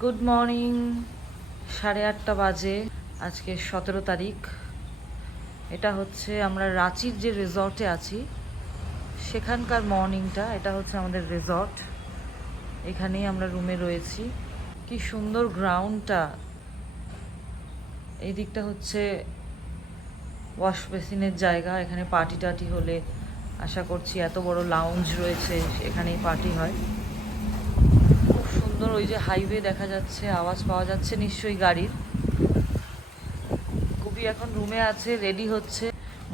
Good morning. 8:30 বাজে। আজকে 17 তারিখ। এটা হচ্ছে আমরা রাঁচির যে রিসর্টে আছি সেখানকার মর্নিংটা। এটা হচ্ছে আমাদের রিসর্ট, এখানেই আমরা রুমে রয়েছি। কি সুন্দর গ্রাউন্ডটা। এই দিকটা হচ্ছে ওয়াশ বেসিনের জায়গা, এখানে পার্টি টার্টি হলে আশা করছি এত বড় লাউঞ্জ রয়েছে, এখানেই পার্টি হয়। খুব সুন্দর, ওই যে হাইওয়ে দেখা যাচ্ছে, আওয়াজ পাওয়া যাচ্ছে নিশ্চয়ই গাড়ির। কবি এখন রুমে আছে, রেডি হচ্ছে।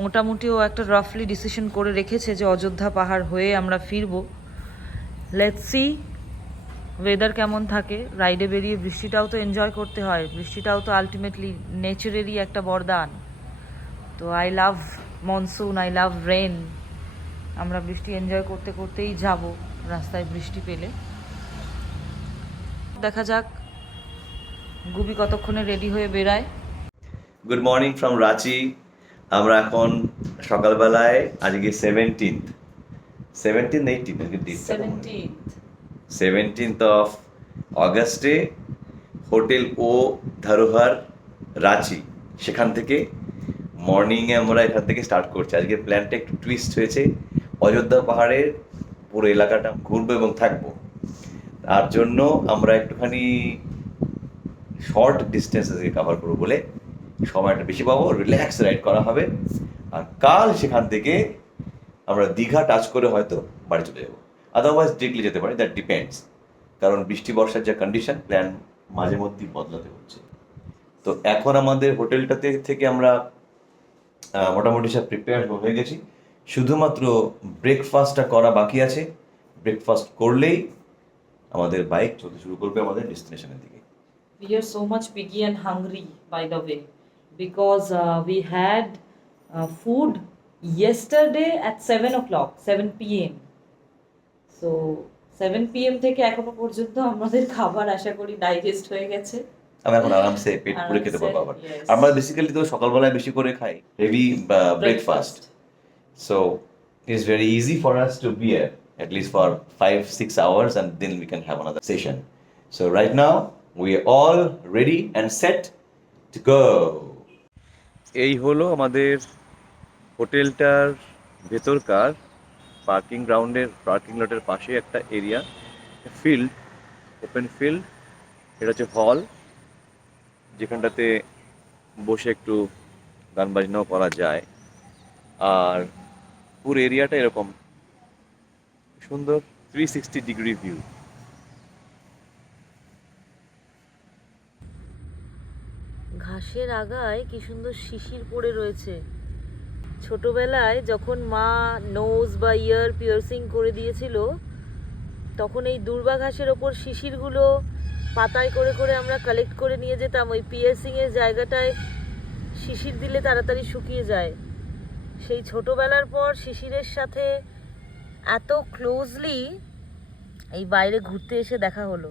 মোটামুটি ও একটা রাফলি ডিসিশন করে রেখেছে যে অযোধ্যা পাহাড় হয়ে আমরা ফিরবো। লেটস সি ওয়েদার কেমন থাকে। রাইডে বেরিয়ে বৃষ্টিটাও তো এনজয় করতে হয়, বৃষ্টিটাও তো আলটিমেটলি নেচারেরই একটা বরদান। তো I love monsoon, I love rain. আমরা বৃষ্টি এনজয় করতে করতেই যাব রাস্তায় বৃষ্টি পেলে। দেখা যাক গুবি কতক্ষণে রেডি হয়ে বেরায়। Good morning from Ranchi. আমরা এখন সকালবেলায়, আজকে 17th অফ অগস্টে হোটেল ও ধরোহর রাঁচি, সেখান থেকে মর্নিংয়ে আমরা এখান থেকে স্টার্ট করছি। আজকে প্ল্যানটা একটু টুইস্ট হয়েছে, অযোধ্যা পাহাড়ের পুরো এলাকাটা ঘুরবো এবং থাকবো। তার জন্য আমরা একটুখানি শর্ট ডিস্টেন্সে কাভার করবো বলে সময়টা বেশি পাবো, রিল্যাক্স রাইড করা হবে। আর কাল সেখান থেকে আমরা দীঘা টাচ করে হয়তো বাড়ি চলে যাবো, আদারওয়াইজ ডিরেক্টলি যেতে পারি, দ্যাট ডিপেন্ডস। কারণ বৃষ্টি বর্ষার যে কন্ডিশন, প্ল্যান মাঝে মধ্যেই বদলাতে হচ্ছে। তো এখন আমাদের হোটেলটাতে থেকে আমরা মোটামুটি সব প্রিপেয়ার হয়ে গেছি, শুধুমাত্র ব্রেকফাস্টটা করা বাকি আছে। ব্রেকফাস্ট করলেই আমাদের বাইক চলতে শুরু করবে আমাদের ডেস্টিনেশনের দিকে। We are so much piggy and hungry, by the way, because we had food yesterday at 7 o'clock, 7 p.m. So 7 p.m. থেকে এখনো পর্যন্ত আমাদের খাবার আশা করি ডাইজেস্ট হয়ে গেছে। আমি এখন আরামসে পেট পুরে খেতে পারবো আবার। Yes. আমরা বেসিক্যালি তো সকালবেলায় বেশি করে খাই heavy breakfast, so it is very easy for us to bear at least for 5-6 hours, and then we can have another session. So right now we are all ready and set to go. এই হলো আমাদের হোটেলটার ভেতরকার parking গ্রাউন্ডের, parking লটের পাশে একটা area, field, open field. এটা হচ্ছে হল, যেখানটাতে বসে একটু গান বাজনাও করা যায়। আর পুরো এরিয়াটা এরকম সুন্দর 360 ডিগ্রি ভিউ। ঘাসের আগায় কি সুন্দর শিশির পড়ে রয়েছে। ছোটবেলায় যখন মা নোজ বা ইয়ার পিয়ার্সিং করে দিয়েছিল, তখন এই দূর্বা ঘাসের ওপর শিশিরগুলো পাতায় করে করে আমরা কালেক্ট করে নিয়ে যেতাম। ওই পিয়ার্সিংয়ের জায়গাটায় শিশির দিলে তাড়াতাড়ি শুকিয়ে যায়। সেই ছোটবেলার পর শিশিরের সাথে এত ক্লোজলি এই বাইরে ঘুরতে এসে দেখা হলো।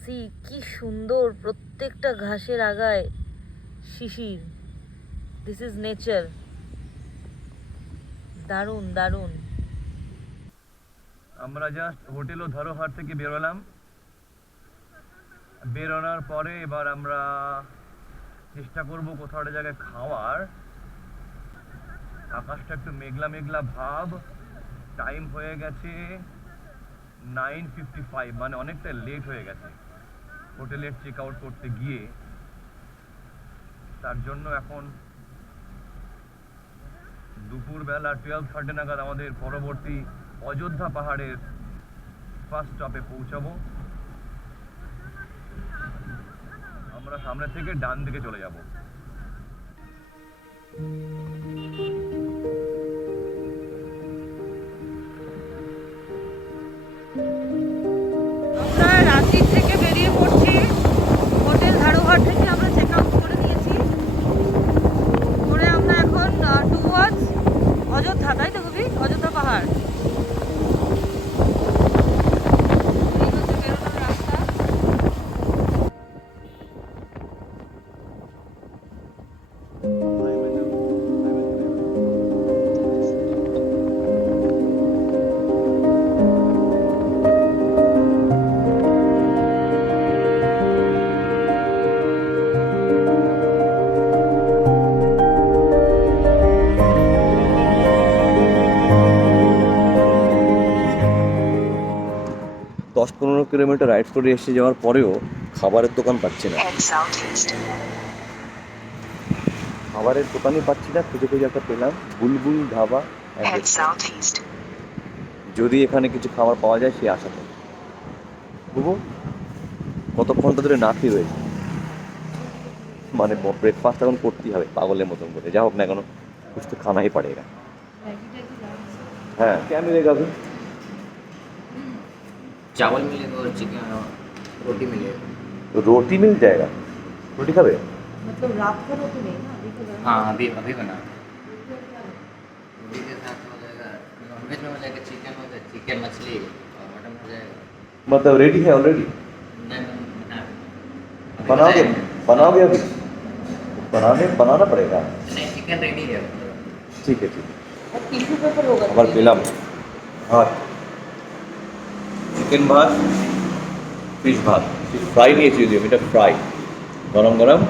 সি কি সুন্দর, প্রত্যেকটা ঘাসের আগায় শিশির। This is nature. দারুণ দারুণ। আমরা জাস্ট হোটেল ও ধরোহর থেকে বেরোলাম। বেরোনোর পরে এবার আমরা চেষ্টা করব কোথাও একটা জায়গায় খাওয়ার। আকাশটা একটু মেঘলা মেঘলা ভাব, টাইম হয়ে গেছে 9:55, মানে অনেকটা লেট হয়ে গেছে হোটেলের চেক আউট করতে গিয়ে। তার জন্য এখন দুপুরবেলা 12:30 নাগাদ আমাদের পরবর্তী অযোধ্যা পাহাড়ের ফার্স্ট স্টপে পৌঁছাবো। আমরা সামনে থেকে ডান দিকে চলে যাব। আমরা রাঁচি থেকে বেরিয়ে পড়ছি। হোটেল ধারোহর থেকে আমরা চেক আউট করে নিয়েছি, করে আমরা এখন টুয়ার্ডস অযোধ্যা, তাই তো কবি? অযোধ্যা পাহাড়। এই হচ্ছে বেরোনোর রাস্তা। 10-15 কিলোমিটার রাইড করে এসে যাওয়ার পরেও খাবারের দোকান পাচ্ছি না, খাবারের দোকানই পাচ্ছি না। খুঁজে খুঁজে একটা পেলাম, বুলবুল ধাবা and restaurant। যদি এখানে কিছু খাবার পাওয়া যায় সেই আশা করি। বুবু কতক্ষণ ধরে না খেয়ে রয়েছে, মানে ব্রেকফাস্ট এখন করতেই হবে পাগলের মতন করে। যা হোক না কেন कुछ तो खाना ही पड़ेगा। हाँ क्या मिलेगा अभी? चावल मिलेगा और चिकन और रोटी मिलेगा। रोटी मिल जाएगा? रोटी खावे? मतलब रात को रोटी नहीं ना, अभी तो हाँ अभी बना। रोटी के साथ हो जाएगा, नॉनवेज में हो जाएगा, चिकन हो जाएगा, चिकन मछली और मटन हो जाएगा। मतलब रेडी है ऑलरेडी? नहीं बनाओगे अभी? बनाना पड़ेगा। नहीं चिकन रेडी है। ठीक है ठीक है। और टिश्यू पेपर होगा। আবার পেলাম ভাত, চিকেন ভাত, ফিশ ভাত, ফিশ ফ্রাই নিয়েছি যদিও, এটা ফ্রাই গরম গরম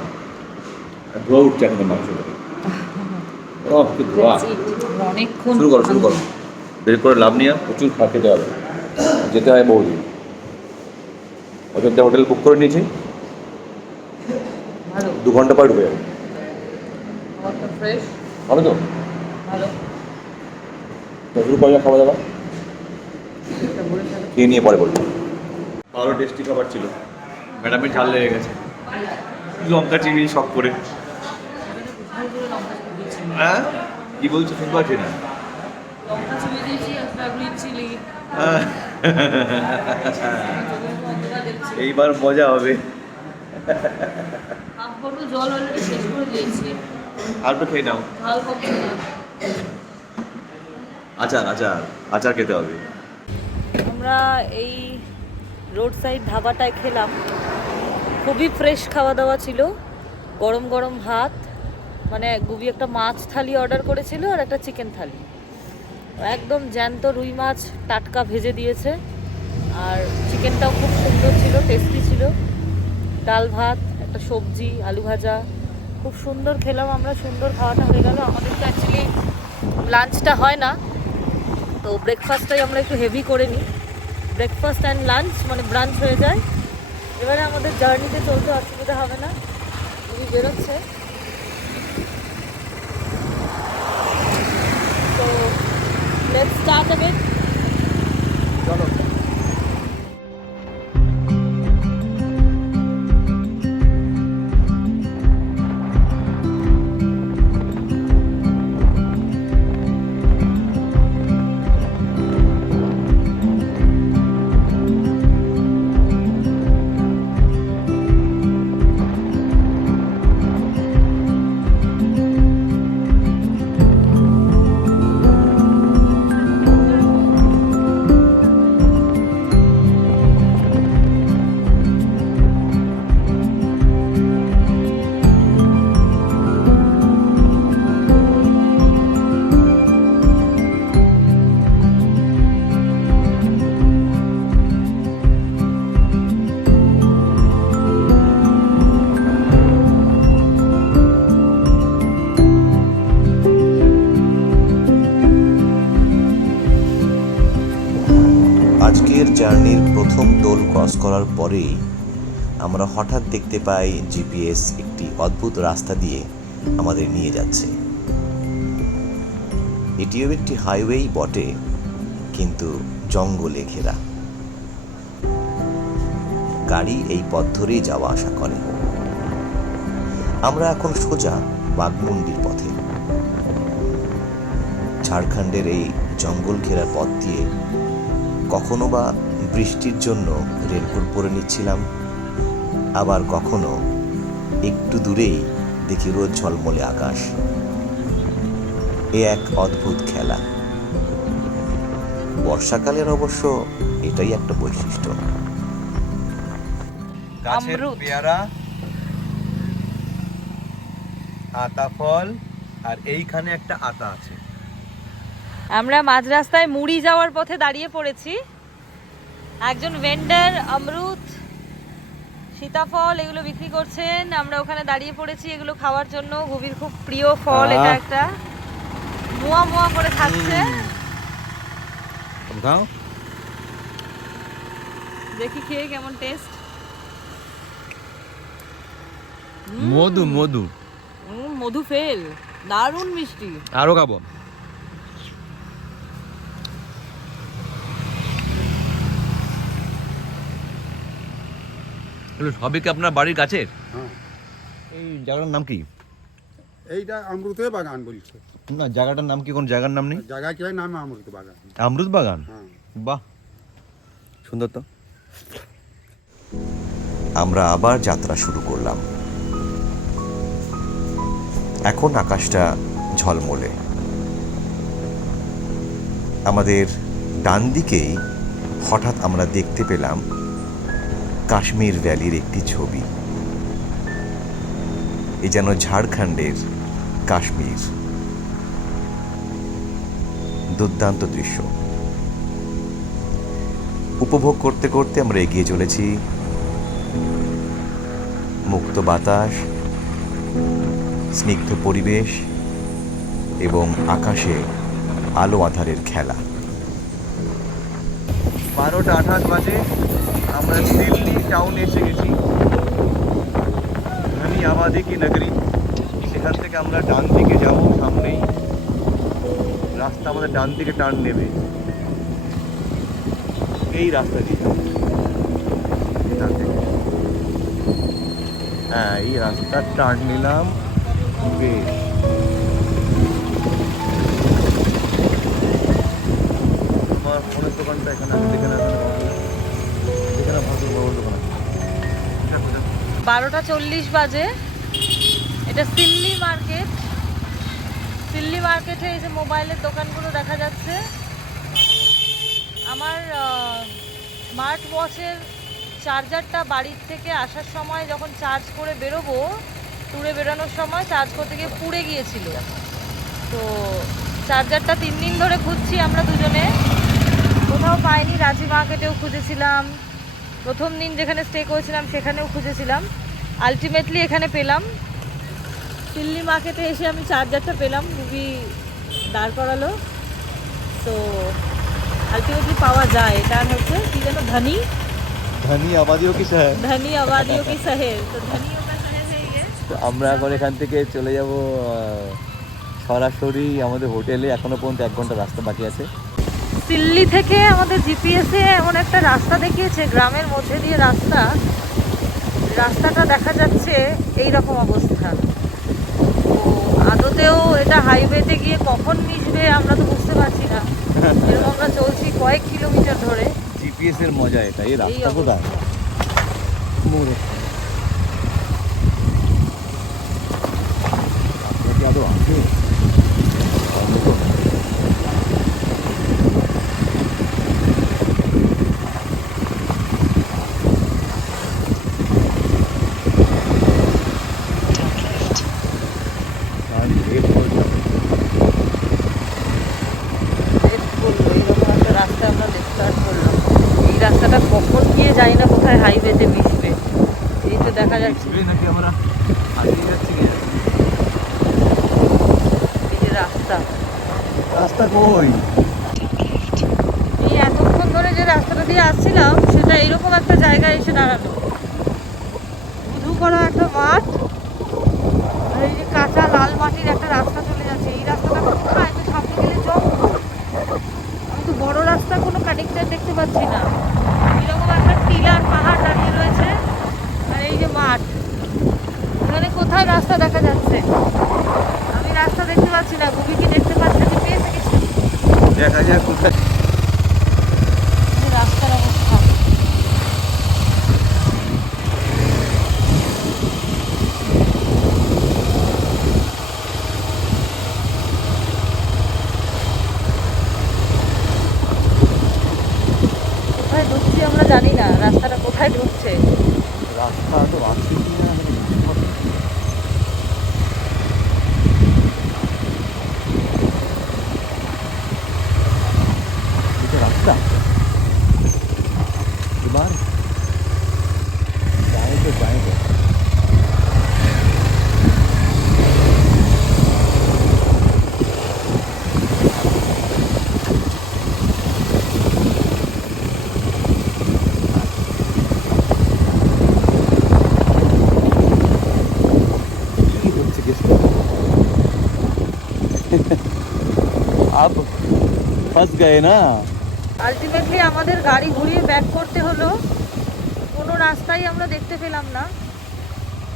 ধোয়া উঠছে এখন মাংস থেকে। ও কি ধোয়া! অনেকক্ষণ শুরু করো বের করে লাভ নিয়ে প্রচুর খেতে হবে, যেতে হয় বহুদিন। ওখান থেকে হোটেল বুক করে নিয়েছি, ভালো 2 ঘন্টা পর ঢুকে যাবে। খাবারটা ফ্রেশ হবে তো? ভালো। শুরু করে খাওয়া দাওয়া একটা বলে ফেলো। খেয়ে নিয়ে পরে বলবো। ভালো টেস্টি খাবার ছিল, ম্যাডামের ঝাল লেগে গেছে, লঙ্কা চিনি শখ করে। হ্যাঁ কি বলছো শুনতে পাচ্ছি না। লঙ্কা চিনি দিয়েছি আর গ্রিন চিলি। এইবার মজা হবে। হাফ বটল জল অলরেডি শেষ করে দিয়েছি। আর তো খেয়ে নাও। ঝাল কমছে না। আচার খেতে হবে। আমরা এই রোড সাইড ধাবাটায় খেলাম, খুবই ফ্রেশ খাওয়া দাওয়া ছিল। গরম গরম ভাত, মানে গুবি একটা মাছ থালি অর্ডার করেছিল আর একটা চিকেন থালি, একদম জ্যান্ত রুই মাছ টাটকা ভেজে দিয়েছে। আর চিকেনটাও খুব সুন্দর ছিল, টেস্টি ছিল। ডাল ভাত, একটা সবজি, আলু ভাজা, খুব সুন্দর খেলাম আমরা। সুন্দর খাওয়াটা হয়ে গেল। আমাদের তো অ্যাকচুয়ালি লাঞ্চটা হয় না, তো ব্রেকফাস্টটাই আমরা একটু হেভি করে নিই। ব্রেকফাস্ট অ্যান্ড লাঞ্চ মানে ব্রাঞ্চ হয়ে যায়। এবারে আমাদের জার্নিতে চলতে অসুবিধা হবে না। উনি বেরোচ্ছে, তো লেটস স্টার্ট আ বিট। চলো। আজকের জার্নির প্রথম টোল ক্রস করার পরেই আমরা হঠাৎ দেখতে পাই জিপিএস একটি অদ্ভুত রাস্তা দিয়ে আমাদের নিয়ে যাচ্ছে। এটিও একটি হাইওয়েই বটে, কিন্তু জঙ্গলে ঘেরা। গাড়ি এই পথ ধরেই যাওয়া আসা করে। আমরা এখন সোজা বাগমুন্ডির পথে। ঝাড়খণ্ডের এই জঙ্গল ঘেরা পথ দিয়ে কখনো বা বৃষ্টির জন্য রেনকোট পরে নিচ্ছিলাম, আবার কখনো একটু দূরেই দেখি রোদ ঝলমলে আকাশ। এ এক অদ্ভুত খেলা। বর্ষাকালের অবশ্য এটাই একটা বৈশিষ্ট্য। গাছের আমরুদ। পেয়ারা, আতা ফল, আর এইখানে একটা আতা আছে। আমরা মাঝ রাস্তায় মুড়ি যাওয়ার পথে দাঁড়িয়ে পড়েছি। একজন ভেন্ডার অমরুদ, সীতাফল এগুলো বিক্রি করছেন। আমরা ওখানে দাঁড়িয়ে পড়েছি এগুলো খাওয়ার জন্য। গুবির খুব প্রিয় ফল এটা একটা। মোয়া মোয়া করে খাচ্ছে। দেখি খেয়ে কেমন টেস্ট। মধু মধু মধু ফেল, দারুণ মিষ্টি। আরো খাবো। সবই কি আপনার বাড়ির কাছে? হ্যাঁ, এই জায়গাটার নাম কি? এইটা অমৃতে বাগান বলছে। না, জায়গাটার নাম কি? কোন জায়গার নাম নেই? জায়গা কি নাম অমৃত বাগান। অমৃত বাগান? হ্যাঁ, বাহ, সুন্দর তো। আমরা আবার যাত্রা শুরু করলাম। এখন আকাশটা ঝলমলে। আমাদের ডান দিকেই হঠাৎ আমরা দেখতে পেলাম কাশ্মীর ভ্যালির একটি ছবি। এ যেন ঝাড়খণ্ডের কাশ্মীর। দুর্দান্ত দৃশ্য উপভোগ করতে করতে আমরা এগিয়ে চলেছি। মুক্ত বাতাস, স্নিগ্ধ পরিবেশ এবং আকাশে আলো আঁধারের খেলা। 12:28 বাজে আমরা দিল্লি টাউন এসে গেছি, ঘনি আবাদি কি নগরী। সেখান থেকে আমরা ডান দিকে যাব, সামনেই রাস্তা আমাদের ডান দিকে টার্ন নেবে। এই রাস্তা দিয়ে যাবো এখান থেকে। হ্যাঁ, এই রাস্তার টার্ন নিলাম। বেশ, আমার ফোনের দোকানটা এখানে আছে, যেখানে ভাসুর বাবুর দোকান আছে। 12:40 বাজে। এটা সিল্লি মার্কেট। সিল্লি মার্কেটে এই যে মোবাইলের দোকানগুলো দেখা যাচ্ছে। আমার স্মার্ট ওয়াচের চার্জারটা বাড়ির থেকে আসার সময় যখন চার্জ করে বেরোবো, ট্যুরে বেরোনোর সময় চার্জ করতে গিয়ে পুড়ে গিয়েছিল। তো চার্জারটা 3 দিন ধরে খুঁজছি আমরা দুজনে, কোথাও পাইনি। রাঁচি মার্কেটেও খুঁজেছিলাম, প্রথম দিন যেখানে স্টে করেছিলাম সেখানেও খুঁজেছিলাম, আলটিমেটলি এখানে পেলাম। দিল্লি মার্কেটে এসে আমি চার্জারটা পেলাম, খুবই দাঁড় করালো। তো আলটিমেটলি পাওয়া যায়। এটা হচ্ছে কি যেন, ধনী আবাদিও কি শহর। ধনী আবাদিও কি শহর। তো ধনীও কা শহর है ये। তো আমরা এখন এখান থেকে চলে যাব সরাসরি আমাদের হোটেলে। এখনো পর্যন্ত 1 ঘন্টা রাস্তা বাকি আছে। দিল্লি থেকে আমাদের জিপিএসে এমন একটা রাস্তা দেখিয়েছে, গ্রামের মধ্যে দিয়ে রাস্তাটা দেখা যাচ্ছে এই রকম অবস্থা। তো আদতেও এটা হাইওয়েতে গিয়ে কখন মিশবে আমরা তো বুঝতে পারছি না। এরকম আমরা চলছি কয়েক কিলোমিটার ধরে। জিপিএস এর মজা এটা। এই এই রাস্তা কোথায়? অবস্থা। মোড়ে কি আদৌ আছে? বলবো এইরকম একটা রাস্তা আমরা ডিসকাস করলাম। এই রাস্তাটা কখন গিয়ে যাই না কোথায় হাইওয়েতে মিশবে। এই তো দেখা যাচ্ছে নাকি আমরা হারিয়ে যাচ্ছি। এই যে রাস্তা কই? এই এতক্ষণ ধরে যে রাস্তাটা দিয়ে আসছিলাম সেটা এইরকম একটা জায়গায় এসে দাঁড়ালো। ধু করা একটা মাঠ, আর এই যে কাঁচা লাল মাটির একটা রাস্তা চলে যাচ্ছে। এই রাস্তাটা কোথায়? তো সামনে গেলে জঙ্গল। আমি তো বড় রাস্তা কোনো কানেক্টার দেখতে পাচ্ছি না। এরকম একটা টিলার পাহাড় দাঁড়িয়ে রয়েছে, আর এই যে মাঠ। এখানে কোথায় রাস্তা দেখা যাচ্ছে? আমি রাস্তা দেখতে পাচ্ছি না। গুবি কি দেখতে পাচ্ছে? যে পেয়েছে কিছু? দেখা যাক কোথায়। যে রাস্তার অবস্থা। কোথায় ঢুকছি আমরা জানি না, রাস্তাটা কোথায় ঢুকছে। রাস্তা তো আছে কি না বুঝতে পারছি না। এটা রাস্তা এবার যায় তো যায় তো। फंस गए ना। আলটিমেটলি আমাদের গাড়ি ঘুরিয়ে ব্যাক করতে হলো। কোনো রাস্তাই আমরা দেখতে পেলাম না।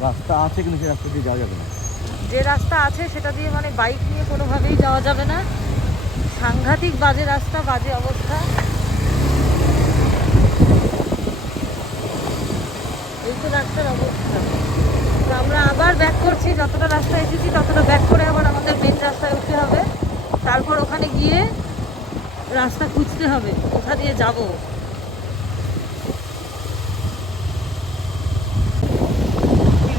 রাস্তা আছে কিন্তু সেই রাস্তা দিয়ে যাওয়া যাবে না। যে রাস্তা আছে সেটা দিয়ে মানে বাইক নিয়ে কোনোভাবেই যাওয়া যাবে না। সাংঘাতিক বাজে রাস্তা, বাজে অবস্থা। এই তো রাস্তার অবস্থা। তো আমরা আবার ব্যাক করছি, যতটা রাস্তা এসেছি ততটা ব্যাক করে আবার আমাদের মেন রাস্তায় উঠতে হবে। তারপর ওখানে গিয়ে রাস্তা খুঁজতে হবে কোথা দিয়ে যাব।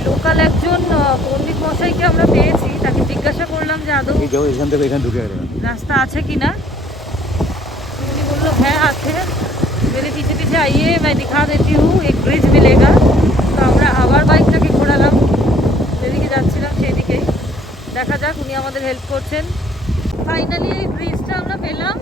লোকাল একজন পণ্ডিত মশাইকে আমরা পেয়েছি, তাকে জিজ্ঞাসা করলাম যে আদৌ এই যাও এখান থেকে এখানে ঢুকে গেল। रास्ता আছে কি না। उन्होंने बोला है आते हैं, मेरे पीछे पीछे आइए, मैं दिखा देती हूँ, एक ब्रिज मिलेगा। তো আমরা আবার বাইকটাকে ঘোরালাম, যেদিকে যাচ্ছিলাম সেই দিকেই। দেখা যাক উনি আমাদের হেল্প করছেন। ফাইনালি এই ব্রিজটা আমরা পেলাম।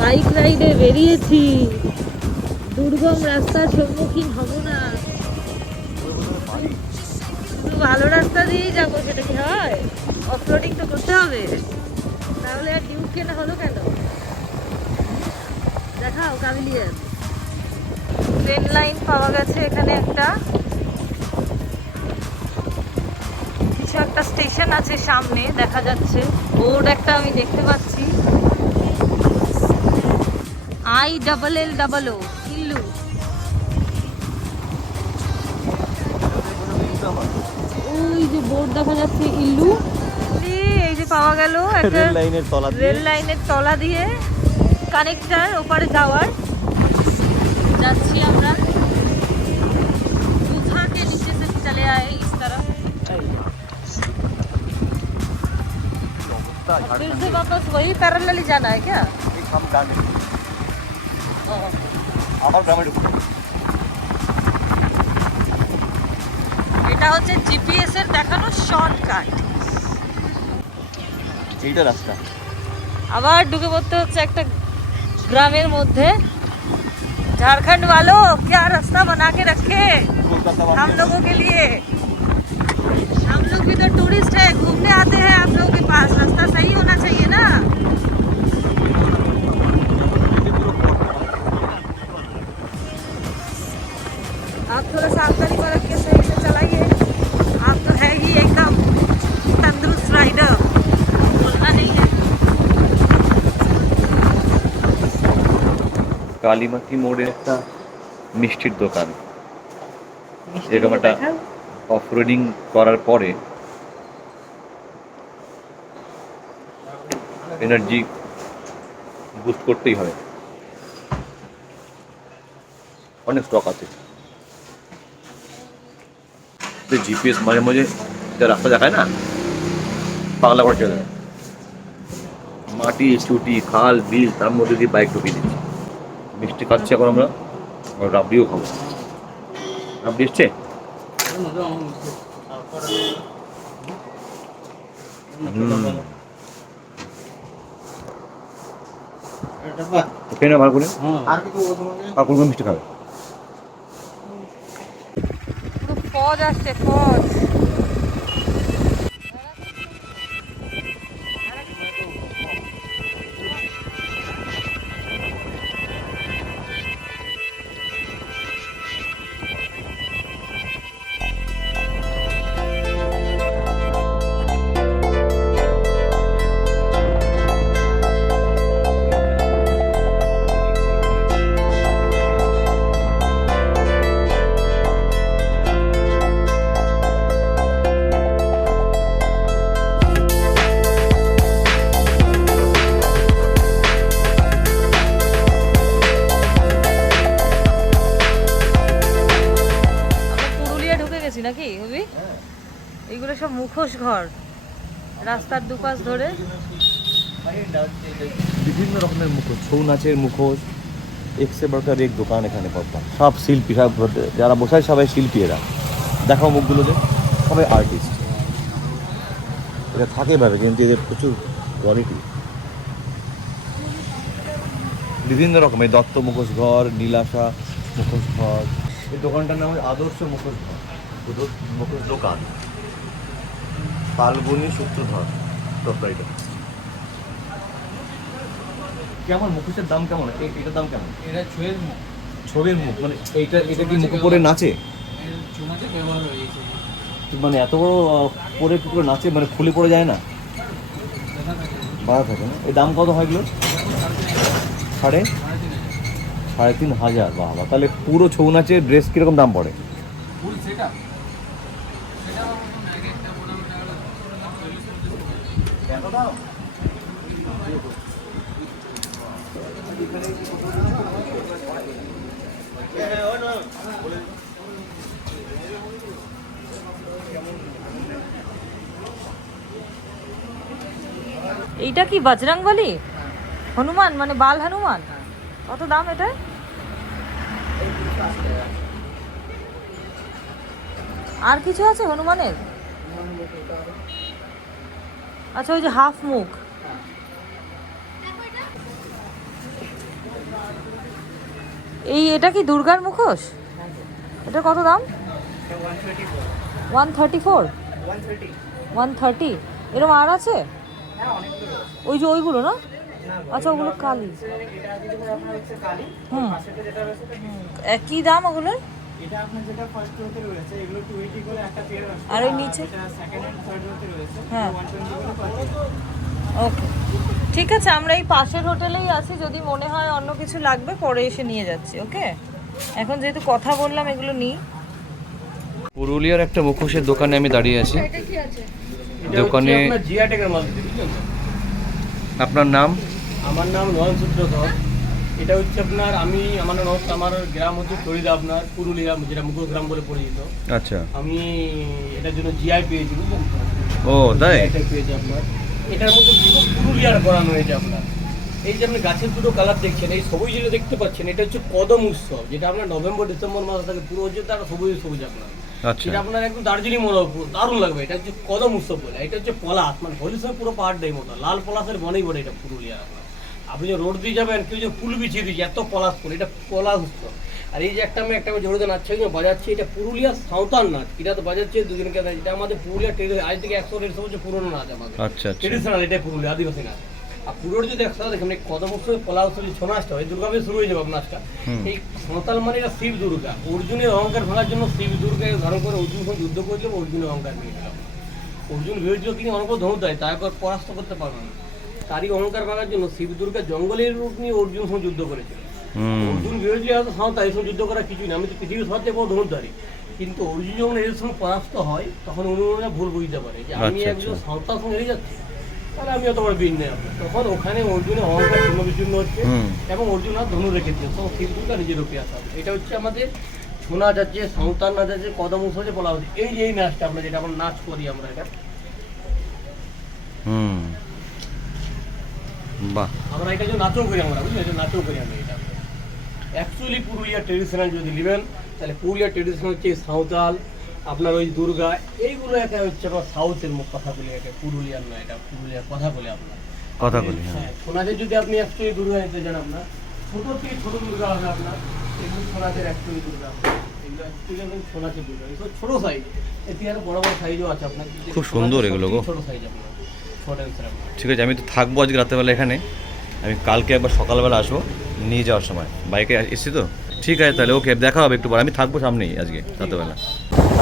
বাইক রাইডে বেরিয়েছি, দুর্গম রাস্তার সম্মুখীন হব না, শুধু ভালো রাস্তা দিয়েই যাবো। সেটা কি হয়? অফরোডিং তো করতে হবে, তাহলে আর টিউব কেনা হলো কেন? দেখাও কাবিলিয়ান। ট্রেন লাইন পাওয়া গেছে এখানে একটা, কিছু একটা স্টেশন আছে সামনে দেখা যাচ্ছে, বোর্ড একটা আমি দেখতে পাচ্ছি, ILLO ইল্লু। ওই যে বোর্ড দেখা যাচ্ছে ইল্লু। এই যে পাওয়া গেল একটা রেল লাইনের তলা দিয়ে, রেল লাইনের তলা দিয়ে কানেক্টর ওপারে যাওয়ার। যাচ্ছি আমরা, गुफा के नीचे से चले आए इस तरफ, फिर से वापस वही पैरेलली जाना है क्या? এই সাম ডানে আবার গ্রামে ঢুকতে। এটা হচ্ছে জিপিএস এর দেখানো শর্টকাট। এইটা রাস্তা। আবার ঢুকে পড়তে হচ্ছে একটা গ্রামের মধ্যে। झारखंड वालों क्या रास्ता बना के रखे কলকাতা हम लोगों के लिए। हम लोग भी तो टूरिस्ट है, घूमने आते हैं आप लोगों के पास, रास्ता सही होना चाहिए ना। आप थोड़ा सावधानी बरत के सही से चलाइए। आप तो है ही एकदम तंदुरुस्त राइडर, बोलना नहीं है। কালীমাটি মোড়ে একটা মিষ্টির দোকান, এরকম একটা অফরোডিং করার পরে এনার্জি বুস্ট করতেই হবে। অনেক স্টক আছে। জিপিএস মাঝে মাঝে যা রাস্তা দেখায় না, পাগলা করে চলে যায়। মাটি চুটি খাল বিল তার মধ্যে দিয়ে বাইক ঢুকিয়ে দিচ্ছি। মিষ্টি খাচ্ছি এখন আমরা, রাবড়িও খাবো। রাবড়ি এসছে? খেয়ে না ভালো করে, আর কোন মিষ্টি খাবে? পুরো ফজ আসছে, ফজ। পেয়েছি নাকি বুঝলি? এইগুলো সব মুখোশ ঘর, রাস্তার দুপাশ ধরে। বিভিন্ন রকমের মুখোশ, ছৌ নাচের মুখোশ, একসে বড়কার এক দোকান এখানে পাবা। সব শিল্পী, সব যারা বসায় সবাই শিল্পী এরা। দেখাও মুখগুলো, যে সবাই আর্টিস্ট। এটা থাকে ভাবে, কিন্তু এদের প্রচুর কোয়ালিটি। বিভিন্ন রকমের দত্ত মুখোশ ঘর, নীলাশা মুখোশ ঘর। এই দোকানটার নাম হচ্ছে আদর্শ মুখোশ ঘর, মুখোশ দোকান। ফাল্গুনি সূত্রধর প্রোপ্রাইটার। কেমন মুখোশের দাম কেমন? এইটার দাম কেমন? এটা ছুঁয়ের মুখ, ছবির মুখ, মানে এটা কি মুখ পরে নাচে? চুনাতে ব্যবহার হয়ে গেছে। মানে এত বড় পরে কি করে নাচে, মানে খুলে পড়ে যায় না? বাড়া থাকে না? এই দাম কত হয় এগুলো? 3,500। বাবা, তাহলে পুরো ছৌ নাচের ড্রেস কিরকম দাম পড়ে? ফুল সেটা সেটা এক একটা মোটামুটি এত দাম? এইটা কি বজরংবলী? হনুমান, মানে বাল হনুমান? কত দাম এটা? আর কিছু আছে হনুমানের? আচ্ছা, ওই যে হাফ মুখ। এটা কি দুর্গার মুখোশ? এটা কত দাম? 134। 130। এরকম আর আছে? ওই যে ওইগুলো না? আচ্ছা, ওগুলো কালি। হুম, কি দাম ওগুলোর? এটা আপনার যেটা ফার্স্ট রোতে রয়েছে এগুলো 280 করে একটা পেয়ার আছে। আর ওই নিচে এটা সেকেন্ড এন্ড থার্ড রোতে রয়েছে, হ্যাঁ 120 করে পার পেয়ার। ওকে, ঠিক আছে। আমরা এই পাশের হোটেলেই আছি, যদি মনে হয় অন্য কিছু লাগবে পরে এসে নিয়ে যাচ্ছি। ওকে, এখন যেহেতু কথা বললাম এগুলো নিই। পুরুলিয়ার একটা মুখোশের দোকানে আমি দাঁড়িয়ে আছি। দোকানে জিআটেকের মাল দিতে, বুঝলেন তো? আপনার নাম? আমার নাম নয়ন সূত্রধর। এটা হচ্ছে আপনার আমার গ্রাম হচ্ছে চরিদা, আপনার পুরুলিয়া, যেটা মুখোশ গ্রাম বলে পরিচিত। আচ্ছা। আমি এটার জন্য জিআই পেয়েছি, বুঝলেন তো? ও তাই? এটা পেয়েছি আপনার। এটার মধ্যে পুরো পুরুলিয়ার করানো হয়েছে আপনার। এই যে আপনি গাছের দুটো কালার দেখছেন, এই সবুজ যেটা দেখতে পাচ্ছেন, এটা হচ্ছে কদম উৎসব, যেটা আপনার নভেম্বর ডিসেম্বর মাস থেকে পুরো হচ্ছে তার সবুজ সবুজ আপনার। আচ্ছা। এটা আপনার একদম দার্জিলিং মনে দারুণ লাগবে। এটা হচ্ছে কদম উৎসব বলে। এটা হচ্ছে পলাশ, মানে হোলির সময় পুরো পাহাড়টাই মতো লাল পলাশের বনেই বলে এটা পুরুলিয়া আপনার। আপনি যে রোড দিয়ে যাবেন, কেউ যে ফুল বিছিয়ে দিয়েছে, এত পলাশ ফুল, এটা পলাশ উৎসব। আর এই যে একটা জোরে নাচছে, বাজাচ্ছে, এটা পুরুলিয়ার সাঁওতাল নাচ। এটা তো বাজাচ্ছে দুজনকে, এটা আমাদের পুরুলিয়া আজ থেকে 100-150 বছর পুরোনো নাচ আমাদের। আচ্ছা আচ্ছা। ট্রেডিশনাল, এটা পুরুলিয়া আদিবাসী নাচ। আর পুরোর যদি একসাথে দেখেন, কদম উৎসবে পলা উৎসবে ছৌ নাচটা হয়, দুর্গা পুজো শুরু হয়ে যাবে নাচটা। এই সাঁওতাল মানে এটা শিব দুর্গা। অর্জুনের অহংকার ভাঙার জন্য শিব দুর্গাকে ধারণ করে অর্জুন সঙ্গে যুদ্ধ করেছিল, অর্জুনের অহংকার ভেঙে দিল। অর্জুন ভেবেছিল তিনি অনেক ধনুর্ধর, তাকে পরাস্ত করতে পারবেন না। তারই অহংকার ভাঙার জন্য শিব দুর্গা জঙ্গলের রূপ নিয়ে অর্জুন সঙ্গে যুদ্ধ করেছিল। অর্জুন ভেবেছিল হয়তো সাঁওতাল, এই সঙ্গে যুদ্ধ করা কিছুই না, আমি তো পৃথিবীর সবচেয়ে বড় ধনুর্ধারী। কিন্তু অর্জুন যখন এর সঙ্গে পরাস্ত হয়, তখন উনি ভুল বুঝতে পারে যে আমি একজন সাঁওতাল সঙ্গে হেরে যাচ্ছি, তাহলে আমি অত বড় বীর নেই। তখন ওখানে অর্জুনের অহংকার চূর্ণ বিচূর্ণ হচ্ছে, এবং অর্জুন আর ধনু রেখেছে, তখন শিব দুর্গা নিজের রূপে আসা। এটা হচ্ছে আমাদের ছৌ নাচ আছে, সাঁওতাল নাচ আছে, কদম উৎসবে বলা হচ্ছে। এই যে এই নাচটা আমরা, যেটা আমরা নাচ করি আমরা, এটা বাহ, আমরা এটা যে নাচও করি আমরা, বুঝলেন? এটা নাচও করি আমি। এটা অ্যাকচুয়ালি পুরুলিয়া ট্রেডিশনাল যদি নেবেন, তাহলে পুরুলিয়া ট্রেডিশনাল হচ্ছে সাঁওতাল, আপনার ওই দুর্গা, এইগুলো একটা হচ্ছে আমার সাউথের মুখ কথা বলি। এটা পুরুলিয়ার নয়, এটা পুরুলিয়ার কথা বলে আপনার কথা বলি। হ্যাঁ, সোনাদের যদি আপনি অ্যাকচুয়ালি দুর্গা নিতে চান, আপনার ছোট থেকে ছোট দুর্গা হবে আপনার। এগুলো সোনাদের অ্যাকচুয়ালি দুর্গা, এগুলো অ্যাকচুয়ালি একদম সোনাদের দুর্গা। এগুলো ছোটো সাইজ, এতে আরও বড় বড় সাইজও আছে আপনার। খুব সুন্দর এগুলো গো। ছোটো সাইজ আপনার, ছোট আপনার। ঠিক আছে, আমি তো থাকবো আজকে রাত্রেবেলা এখানে। আমি কালকে একবার সকালবেলা আসবো নিয়ে যাওয়ার সময়, বাইকে এসছি তো। ঠিক আছে তাহলে, ওকে, দেখা হবে একটু পরে। আমি থাকবো সামনেই আজকে রাত্রেবেলা।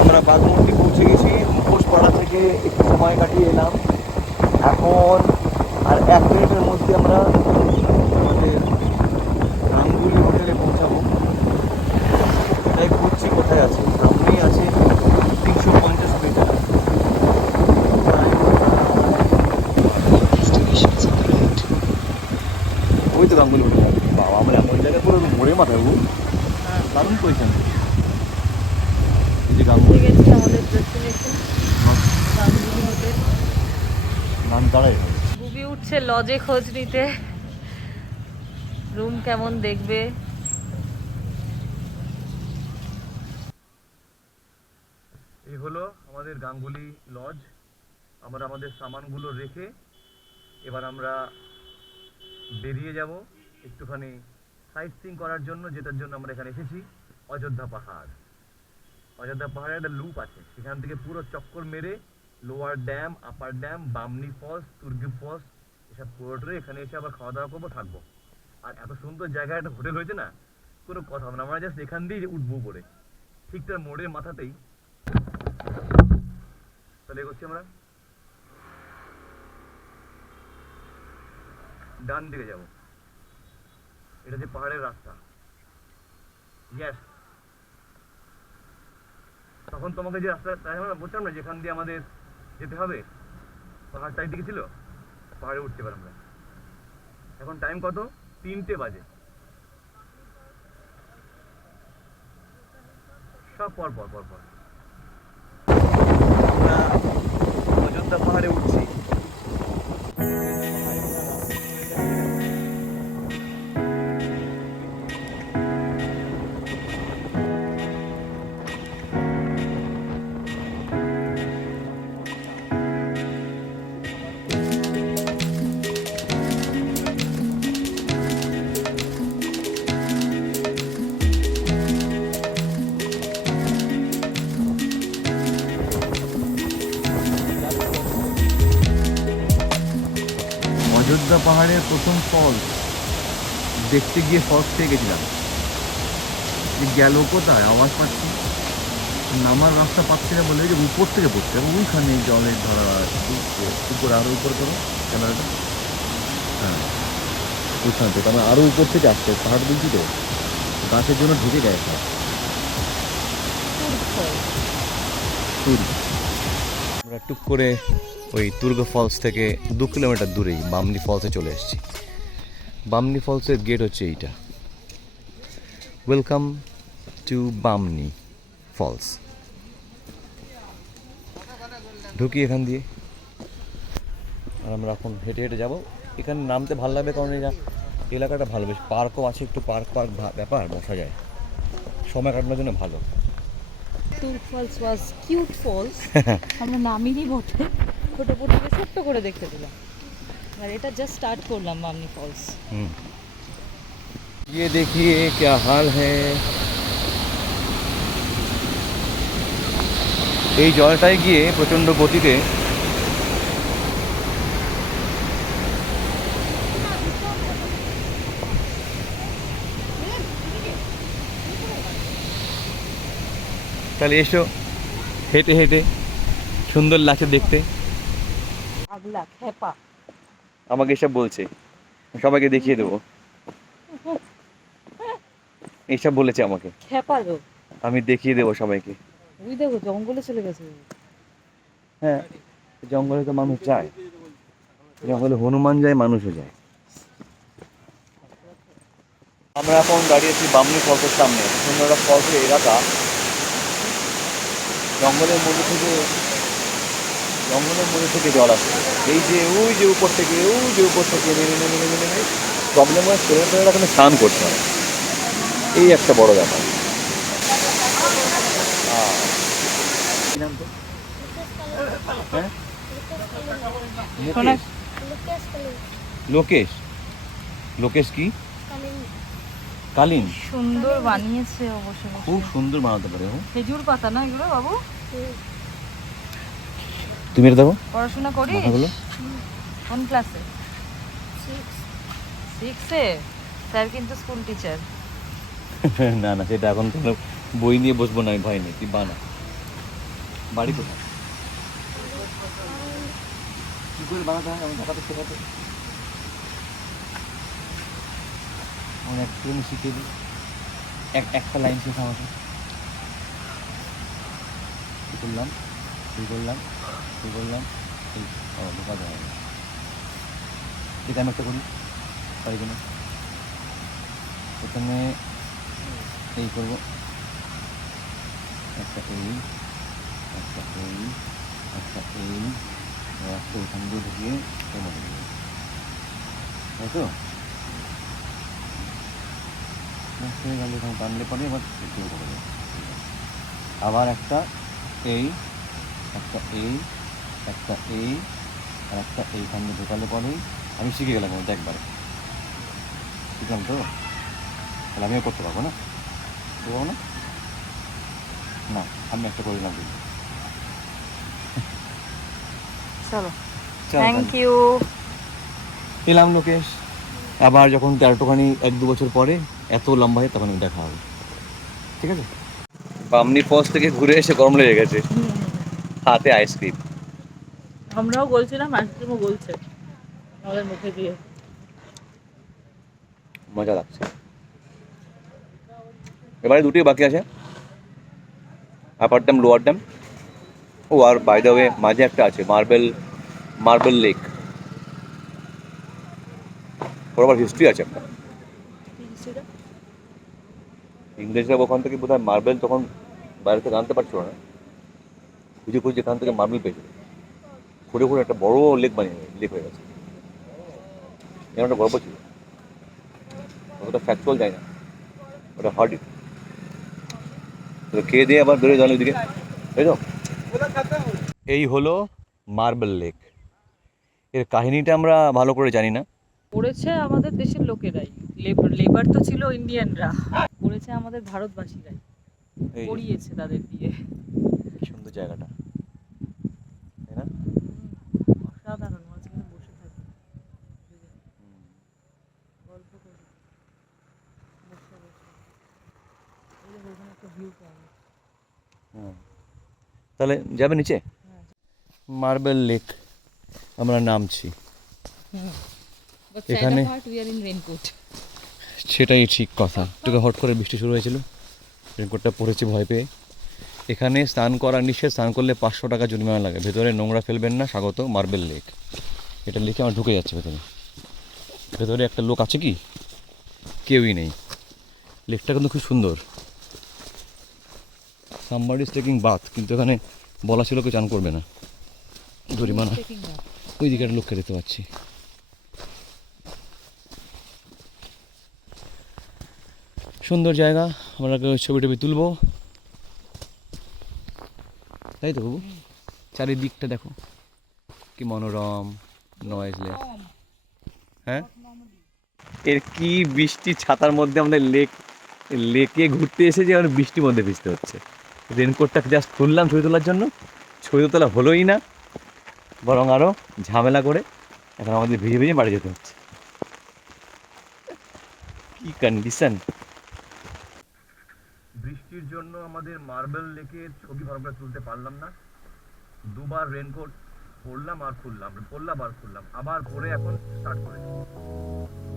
আমরা বাগমুন্ডি পৌঁছে গেছি। মুখোশপাড়া থেকে একটু সময় কাটিয়ে এলাম। এখন আর 1 মিনিটের মধ্যে আমরা আমাদের গাঙ্গুলি হোটেলে পৌঁছাবো। এটাই খুঁজছি কোথায় আছে। সামনেই আছে, 350 মিটার। ওই তো গাঙ্গুলি হোটেল। বাবা, আমরা এমন জায়গায় পুরো মোড়ে মাথায় দারুণ পজিশন। এই যে গাঙ্গুলি গেছি আমাদের দাঁড়াই হবে। বুবি উঠছে লজে খোঁজ নিতে, রুম কেমন দেখবে। এই হলো আমাদের গাঙ্গুলি লজ। আমরা আমাদের সামানগুলো রেখে এবার আমরা বেরিয়ে যাব একটুখানি সাইট সিইং করার জন্য, যেটার জন্য আমরা এখানে এসেছি, অযোধ্যা পাহাড়। অযোধ্যা পাহাড়ে একটা লুপ আছে, সেখান থেকে পুরো চক্কর মেরে lower dam, upper dam, Bamni falls, Turgi falls এসব পুরোটাই এখানে এসে আবার খাওয়া দাওয়া করবো, থাকবো। আর এত সুন্দর জায়গায় একটা হোটেল হয়েছে না, কোনো কথা হবে না। আমরা জাস্ট এখান দিয়েই উঠবো করে, ঠিক তার মোড়ের মাথাতেই। তাহলে এগোচ্ছি আমরা, ডান দিকে যাব, এটা যে পাহাড়ের রাস্তা। ইয়েস, তখন তোমাকে যে রাস্তা বলছিলাম না যেখান দিয়ে আমাদের যেতে হবে, পাহাড় সাইড দিকে ছিল, পাহাড়ে উঠতে পারি আমরা। এখন টাইম কত? 3টে বাজে। সব পর পর পর পর আমরা অযোধ্যা পাহাড়ে উঠছি। অযোধ্যা পাহাড়ের প্রথম ফলস দেখতে গিয়ে ফলস পেয়ে গেছিলাম, যে গেল কোথায় আওয়াজ পাচ্ছি, নামার রাস্তা পাচ্ছি না বলে যে উপর থেকে পড়ছে, এবং ওইখানে জলের ধরা উপরে আরও উপর করো ক্যামেরাটা। হ্যাঁ, ওইখান থেকে আমার আরও উপর থেকে আসছে, পাহাড় বলছি তো, গাছের জন্য ঢুকে গেছে। আমরা টুক করে ওই তুর্গ ফলস থেকে 2 কিলোমিটার দূরেই বামনি ফলসে চলে এসেছি। বামনি ফলসের গেট হচ্ছে এইটা। Welcome to Bamni falls. ঢুকি এখান দিয়ে, আর আমরা এখন হেঁটে হেঁটে যাবো। এখানে নামতে ভালো লাগবে, কারণ এই এলাকাটা ভালো, বেশ পার্কও আছে, একটু পার্ক ব্যাপার, বসা যায়, সময় কাটানোর জন্য ভালো। তুর্গ ফলস ওয়াজ কিউট ফলস, আমরা নামিনি বটে, ফটোতে ছোট্ট করে দেখতে পেলাম, আর এটা জাস্ট স্টার্ট করলাম বামনি ফলস। ये देखिए क्या हाल है। এই জলটায় গিয়ে প্রচণ্ড গতিতে তাহলে এসো, হেঁটে হেঁটে সুন্দর লাগছে দেখতে। আগলা খেপা আমাকে এসব বলছে, সবাইকে দেখিয়ে দেবো, এইসব বলেছে আমাকে, খেপা লোক, আমি দেখিয়ে দেবো সবাইকে। ওই দেখো জঙ্গলে চলে গেছে। হ্যাঁ, জঙ্গলে তো মানুষ যায়, জঙ্গলে হনুমান যায়, মানুষও যায়। আমরা এখন দাঁড়িয়েছি বামনি ফলসের সামনে। সুন্দর একটা ফলসের এলাকা, জঙ্গলের মধ্যে থেকে জল আসছে। এই যে ওই যে উপর থেকে নেমে নেমে প্রবলেম হয়, ছেলেমেয়েরা এখানে স্নান করতে হয়, এই একটা বড় ব্যাপার। কি নাম তো? হ্যাঁ, লোকেশ। লোকেশ কি? কালীন। সুন্দর বানিয়েছে অবশ্য, খুব সুন্দর বানাতে পারে। খেজুর পাতা না এগুলো বাবু? তুমি এটা দেখো, পড়াশোনা করিস? মাথাগুলো কোন ক্লাসে? 6-এ? স্যার কিন্তু স্কুল টিচার। না না, সেটা এখন কোনো বই নিয়ে বসবো না, আমি ভয় নেই, তুই বানা। বাড়ি কোথায়? কি করে বানাতে হয় আমি ঢাকাতে শেখাতে, আমার একটুখানি শিখিয়ে দিই, একটা লাইন শেখা আমাকে। কী করলাম, ঢোকা যায় না। এটা আমি একটা করি, পারি কিনা। প্রথমে এই করবো, একটা এই, রাস্তা ওখান দিয়ে ঢুকিয়ে তাই তো রাস্তায় গেলে ওখানে টানলে পরে এবার একটু করে দেবে। আবার একটা এই একটা এই একটা এই আর একটা এইখান দিয়ে ঢোকালে পরেই আমি শিখে গেলাম ওটা একবারে শিখলাম তো, তাহলে আমিও করতে পারবো না, করতে পারবো না, না আমি একটা করে নিলাম কিন্তু। চলো, চল, থ্যাংক ইউ। এলাম লোকেশ, আবার যখন 13টাখানি 1-2 বছর পরে এত লম্বা হয় তখন দেখা হবে, ঠিক আছে? বামনি ফলস থেকে ঘুরে এসে গরম লেগে গেছে, হাতে আইসক্রিম। আমরাও বলছিলাম, আইসক্রিমও বলছে আমাদের মুখে দিয়ে। মজা লাগছে। এবারে দুটোই বাকি আছে, আপার ড্যাম লোয়ার ড্যাম। ও আর বাই দ্য ওয়ে মাঝে একটা আছে মার্বেল লেক, ওর আবার হিস্ট্রি আছে একটা। ইংরেজরা ওখান থেকে বোধহয় মার্বেল তখন বাইরে থেকে আনতে পারছিল না, খুঁজে খুঁজে এখান থেকে মার্বেল পেয়েছিল, ঘুরে ঘুরে একটা বড় লেক লেক হয়ে গেছে। এর একটা গল্প ছিল, ওটা ফ্যাকচুয়াল যায় না, ওটা হার্ড। তো খেয়ে দিয়ে আবার ধরে যান ওইদিকে, তাই তো? এই হলো মার্বেল লেক। এর কাহিনীটা আমরা ভালো করে জানি না। করেছে আমাদের দেশের লোকেরাই, লেবার তো ছিল ইন্ডিয়ানরা, করেছে আমাদের ভারতবাসীরাই, এই যে, করিয়েছে তাদের দিয়ে। কি সুন্দর জায়গাটা, তাই না? অসাধারণ, মাঝখানে বসে থাকি, গল্প করি বসে বসে। এই যে ওখানে একটা ভিউ পাওয়া, হুম। তাহলে যাবে নিচে? মার্বেল লেক আমরা নামছি। এখানে সেটাই ঠিক কথা, একটু হট করে বৃষ্টি শুরু হয়েছিল, রেনকোটটা পরেছি ভয় পেয়ে। এখানে স্নান করা নিষেধ, স্নান করলে 500 টাকা জরিমানা লাগে। ভেতরে নোংরা ফেলবেন না, স্বাগত মার্বেল লেক। এটা লিখে আমার ঢুকে যাচ্ছে ভেতরে। ভেতরে একটা লোক আছে কি? কেউই নেই। লেকটা কিন্তু খুব সুন্দর, সামবাডি ইজ টেকিং বাথ, কিন্তু এখানে বলা ছিল কেউ চান করবে না, জরিমানা। ওই দিকে একটা লোককে দেখতে পাচ্ছি। সুন্দর জায়গা, আমরা ছবি টবি তুলবো, তাই তো বাবু? চারিদিকটা দেখো কি মনোরম, নয়েজলেস। হ্যাঁ, এর কি বৃষ্টি, ছাতার মধ্যে আমাদের লেকে ঘুরতে এসেছে, আর বৃষ্টির মধ্যে ভিজতে হচ্ছে। রেনকোটটা জাস্ট খুললাম ছবি তোলার জন্য, ছবি তো তোলা হলোই না, বরং আরও ঝামেলা করে এখন আমাদের ভিজে ভিজে বাড়ি যেতে হচ্ছে। কি কন্ডিশন! বৃষ্টির জন্য আমাদের মার্বেল লেকের ছবি ভালো করে তুলতে পারলাম না। দুবার রেনকোট পরলাম আর খুললাম, পরলাম আর খুললাম, আবার পরে এখন স্টার্ট করেছি।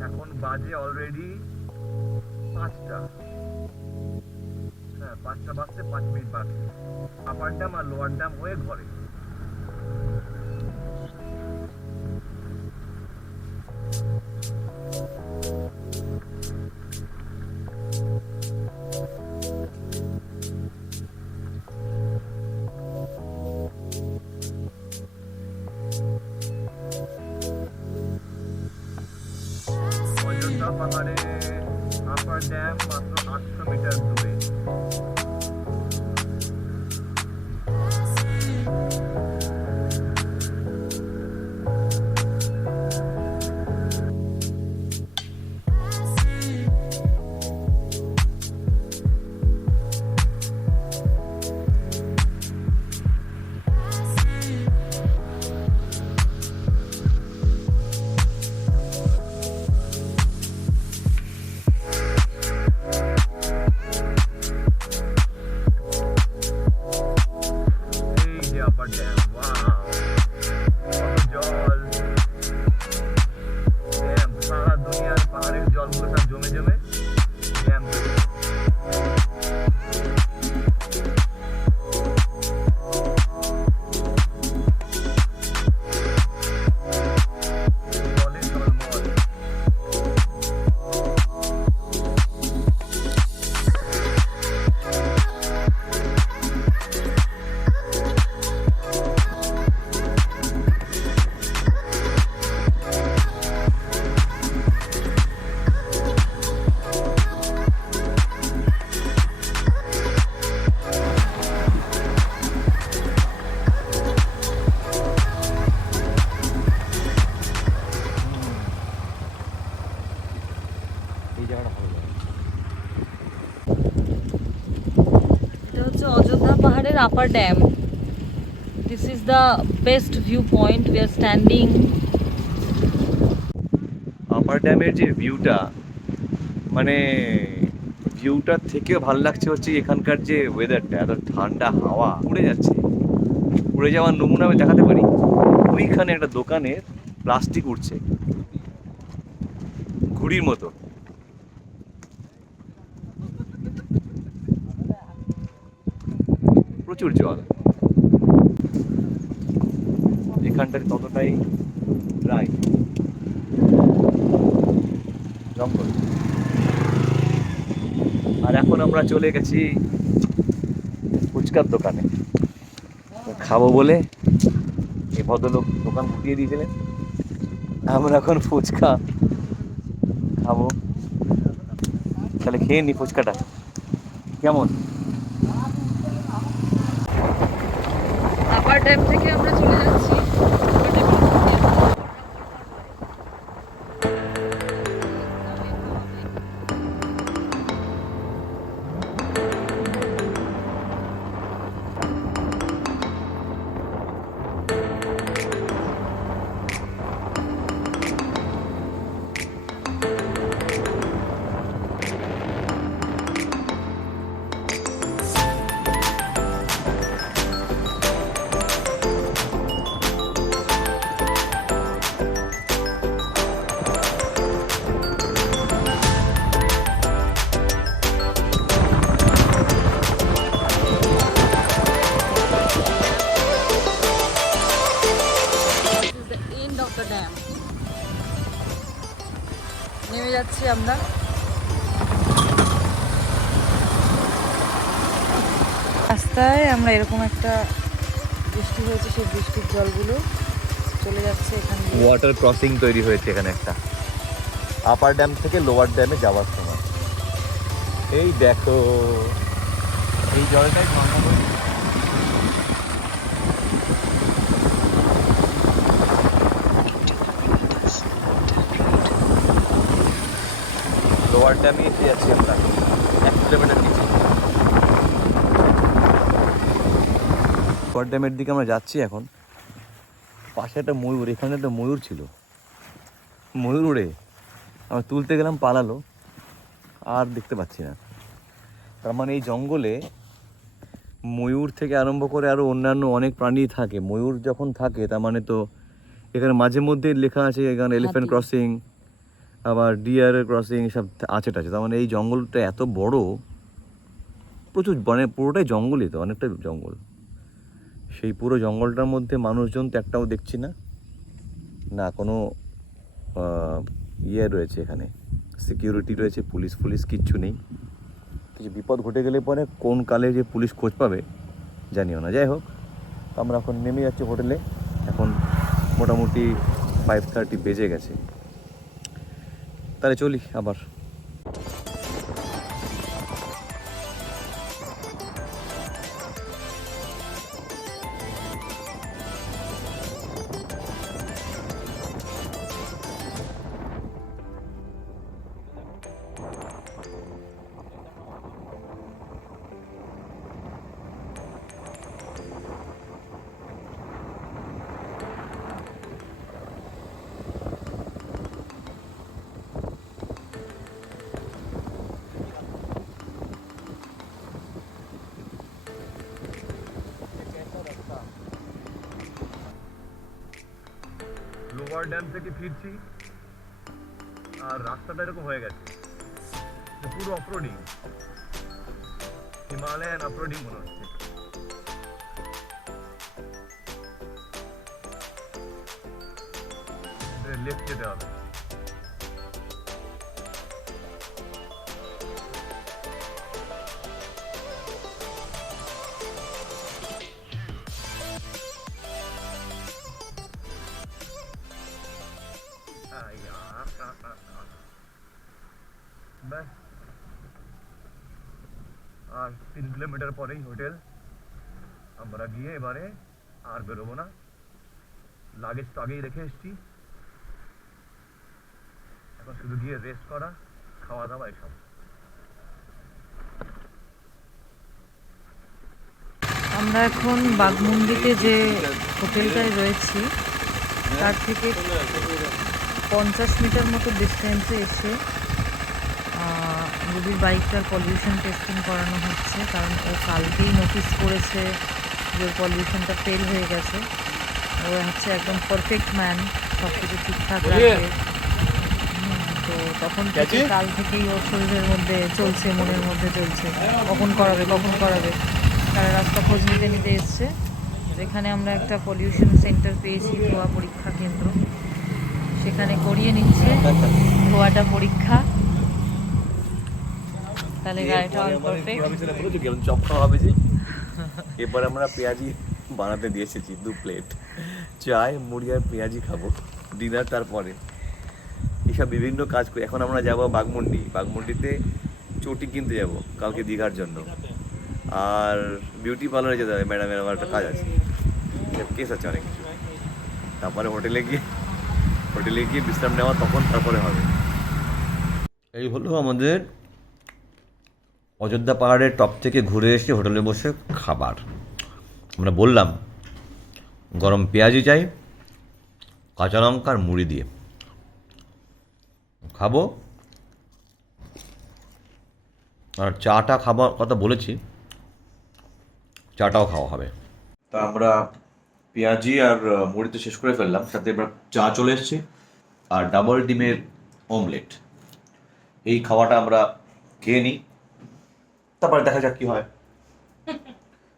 এখন বাজে অলরেডি 5টা, হ্যাঁ 5টা বাজতে 5 মিনিট বাকি। আপার ড্যাম আর লোয়ার ড্যাম হয়ে ঘরে। অযোধ্যা পাহাড়ে আপার ড্যাম মাত্র 800 মিটার দূরে। এই যে আপার ড্যাম, ওয়াও কত জল! ড্যাম, সারা দুনিয়ার পাহাড়ের জলগুলো সব জমে জমে ড্যাম তৈরি। জলে জলমল। Upper Dam. This is the best viewpoint. We are standing. আপার ড্যামের যে ভিউটা, মানে ভিউটার থেকেও ভালো লাগছে হচ্ছে এখানকার যে ওয়েদারটা, এত ঠান্ডা হাওয়া, উড়ে যাচ্ছে। উড়ে যাওয়ার নমুনা আমি দেখাতে পারি। ওইখানে একটা দোকানের প্লাস্টিক উঠছে ঘুড়ির মতো। প্রচুর জল এখানটায়, ততটাই ড্রাই জঙ্গল। আর এখন আমরা চলে গেছি ফুচকার দোকানে খাবো বলে। এই ভদ্রলোক দোকান খুঁটিয়ে দিয়েছিলেন, আমরা এখন ফুচকা খাবো। তাহলে খেয়ে নি ফুচকাটা কেমন। আপার ড্যাম থেকে আমরা চলে যাচ্ছি ড্যাম। নেমে যাচ্ছি আমরা। রাস্তায় আমরা এরকম একটা বৃষ্টি হয়েছে, সেই বৃষ্টির জলগুলো চলে যাচ্ছে এখান দিয়ে। ওয়াটার ক্রসিং তৈরি হয়েছে এখানে একটা, আপার ড্যাম থেকে লোয়ার ড্যামে যাওয়ার সময়। এই দেখো এই জলটাই লোয়ার ড্যামে এসে যাচ্ছি আমরা 1 কিলোমিটার নিচে। লোয়ার ড্যামের দিকে আমরা যাচ্ছি এখন। পাশে একটা ময়ূর, এখানে একটা ময়ূর ছিল, ময়ূর উড়ে আমরা তুলতে গেলাম, পালালো, আর দেখতে পাচ্ছি না। তার মানে এই জঙ্গলে ময়ূর থেকে আরম্ভ করে আরও অন্যান্য অনেক প্রাণী থাকে। ময়ূর যখন থাকে তার মানে তো এখানে মাঝে মধ্যে লেখা আছে এখানে এলিফ্যান্ট ক্রসিং, আবার ডিয়ার ক্রসিং, সব আছে টাছে। তার মানে এই জঙ্গলটা এত বড়, প্রচুর, মানে পুরোটাই জঙ্গলই তো, অনেকটা জঙ্গল। সেই পুরো জঙ্গলটার মধ্যে মানুষজন তো একটাও দেখছি না, না কোনো ইয়ে রয়েছে এখানে, সিকিউরিটি রয়েছে, পুলিশ ফুলিশ কিচ্ছু নেই। কিছু বিপদ ঘটে গেলে পরে কোন কালে যে পুলিশ খোঁজ পাবে জানিও না। যাই হোক, আমরা এখন নেমে যাচ্ছি হোটেলে। এখন মোটামুটি 5:30 বেজে গেছে। তাহলে চলি আবার। লোয়ার ড্যাম থেকে ফিরছি, আর রাস্তাটা এরকম হয়ে গেছে, পুরো অফরোডিং, হিমালয়ান অফরোডিং মনে হচ্ছে। লেফট যেতে হবে। ব্যাস, আর 3 কিলোমিটার পরেই হোটেল। আমরা গিয়ে এবারে আর বেরোবো না, লাগেজ তো আগেই রেখে এসেছি। এখন শুধু গিয়ে রেস্ট করা, খাওয়া দাওয়া এসব। আমরা এখন বাঘমুন্ডিতে যে হোটেলটায় রয়েছি তার থেকে 50 মিটার মতো ডিস্টেন্সে এসে রুবির বাইকটার পলিউশন টেস্টিং করানো হচ্ছে, কারণ ও কালকেই নোটিস করেছে যে ওর পলিউশনটা ফেল হয়ে গেছে। ও হচ্ছে একদম পারফেক্ট ম্যান, সব কিছু ঠিকঠাক রাখে। তো তখন থেকে কাল থেকেই ওর শরীরের মধ্যে চলছে, মনের মধ্যে চলছে কখন করাবে সারা রাস্তা খোঁজ নিতে নিতে এসছে। যেখানে আমরা একটা পলিউশন সেন্টার পেয়েছি, ধোয়া পরীক্ষা কেন্দ্র, সেখানে করিয়ে নিচ্ছে ধোয়াটা পরীক্ষা। তাহলে গাড়িটা অল পারফেক্ট। চপ খাওয়া হবে যে এবার আমরা পেঁয়াজি বানাতে দিয়ে এসেছি 2 প্লেট, চায় মুড়ি আর পেঁয়াজি খাবো ডিনার। তারপরে এইসব বিভিন্ন কাজ করি। এখন আমরা যাবো বাঘমুন্ডিতে চটি কিনতে যাব কালকে দীঘার জন্য, আর বিউটি পার্লারে যেতে হবে, ম্যাডামের আমার একটা কাজ আছে, কেস আছে অনেক কিছু। তারপরে হোটেলে গিয়ে বিশ্রাম নেওয়া, তারপরে হবে। এই হলো আমাদের অযোধ্যা পাহাড়ের টপ থেকে ঘুরে এসে হোটেলে বসে খাবার। আমরা বললাম গরম পেঁয়াজি চাই, কাঁচা লঙ্কা আর মুড়ি দিয়ে খাবো, আর চাটা খাবার কথা বলেছি, চাটাও খাওয়া হবে। তা আমরা পেঁয়াজি আর মুড়িতে শেষ করে ফেললাম, সাথে এবার চা চলে এসছে আর ডাবল ডিমের অমলেট। এই খাওয়াটা আমরা খেয়ে নিই, তারপরে দেখা যাক কি হয়।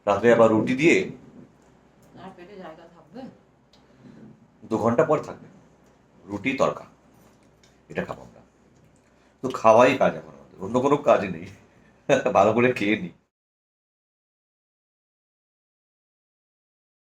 রাত্রে আবার রুটি দিয়ে 2 ঘন্টা পর থাকবে রুটি তরকা, এটা খাবো আমরা। তো খাওয়াই কাজ এখন আমাদের, অন্য কোনো কাজই নেই। ভালো করে খেয়ে নিই।